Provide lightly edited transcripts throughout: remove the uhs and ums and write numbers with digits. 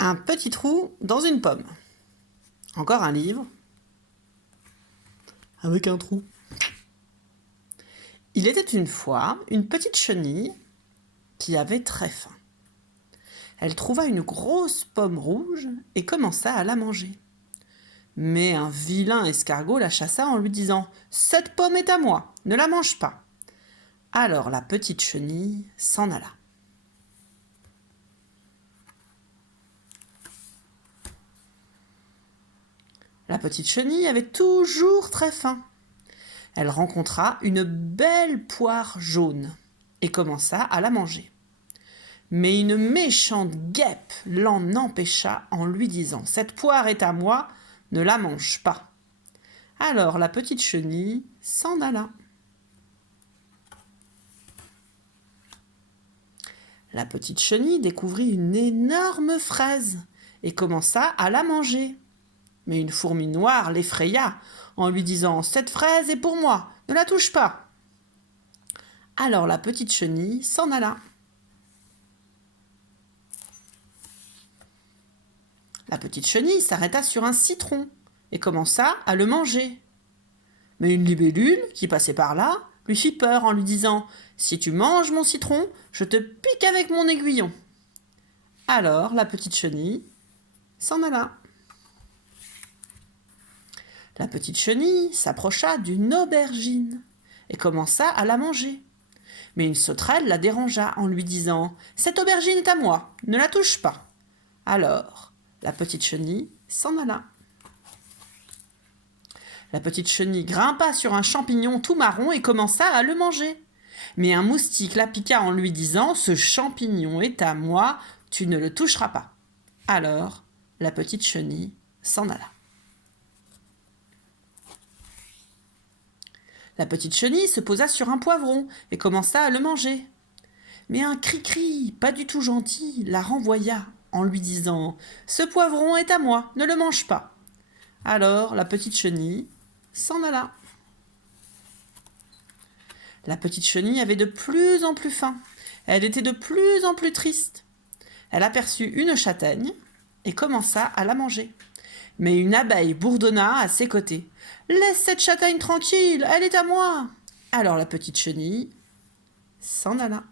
Un petit trou dans une pomme. Encore un livre. Avec un trou. Il était une fois une petite chenille qui avait très faim. Elle trouva une grosse pomme rouge et commença à la manger. Mais un vilain escargot la chassa en lui disant « Cette pomme est à moi, ne la mange pas !» Alors la petite chenille s'en alla. La petite chenille avait toujours très faim. Elle rencontra une belle poire jaune et commença à la manger. Mais une méchante guêpe l'en empêcha en lui disant « Cette poire est à moi, ne la mange pas !» Alors la petite chenille s'en alla. La petite chenille découvrit une énorme fraise et commença à la manger. Mais une fourmi noire l'effraya en lui disant « Cette fraise est pour moi, ne la touche pas !» Alors la petite chenille s'en alla. La petite chenille s'arrêta sur un citron et commença à le manger. Mais une libellule qui passait par là lui fit peur en lui disant « Si tu manges mon citron, je te pique avec mon aiguillon. » Alors la petite chenille s'en alla. La petite chenille s'approcha d'une aubergine et commença à la manger. Mais une sauterelle la dérangea en lui disant « Cette aubergine est à moi, ne la touche pas. » Alors la petite chenille s'en alla. La petite chenille grimpa sur un champignon tout marron et commença à le manger. Mais un moustique la piqua en lui disant « Ce champignon est à moi, tu ne le toucheras pas. » Alors la petite chenille s'en alla. La petite chenille se posa sur un poivron et commença à le manger. Mais un cri-cri, pas du tout gentil, la renvoya en lui disant « Ce poivron est à moi, ne le mange pas. » Alors la petite chenille s'en alla. La petite chenille avait de plus en plus faim. Elle était de plus en plus triste. Elle aperçut une châtaigne et commença à la manger. Mais une abeille bourdonna à ses côtés. « Laisse cette châtaigne tranquille, elle est à moi !» Alors la petite chenille s'en alla.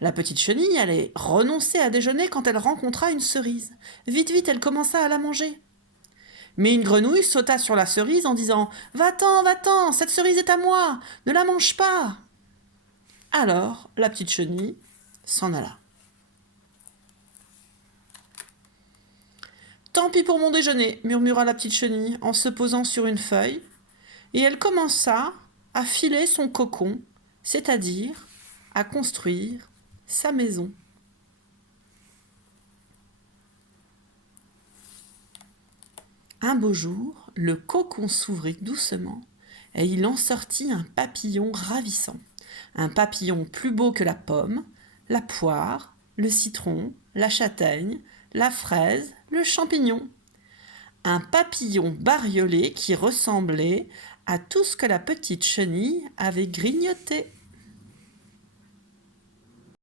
La petite chenille allait renoncer à déjeuner quand elle rencontra une cerise. Vite, vite, elle commença à la manger. Mais une grenouille sauta sur la cerise en disant « Va-t'en, cette cerise est à moi, ne la mange pas !» Alors la petite chenille s'en alla. « Tant pis pour mon déjeuner, » murmura la petite chenille en se posant sur une feuille, et elle commença à filer son cocon, c'est-à-dire à construire sa maison. Un beau jour, le cocon s'ouvrit doucement et il en sortit un papillon ravissant. Un papillon plus beau que la pomme, la poire, le citron, la châtaigne, la fraise, le champignon. Un papillon bariolé qui ressemblait à tout ce que la petite chenille avait grignoté.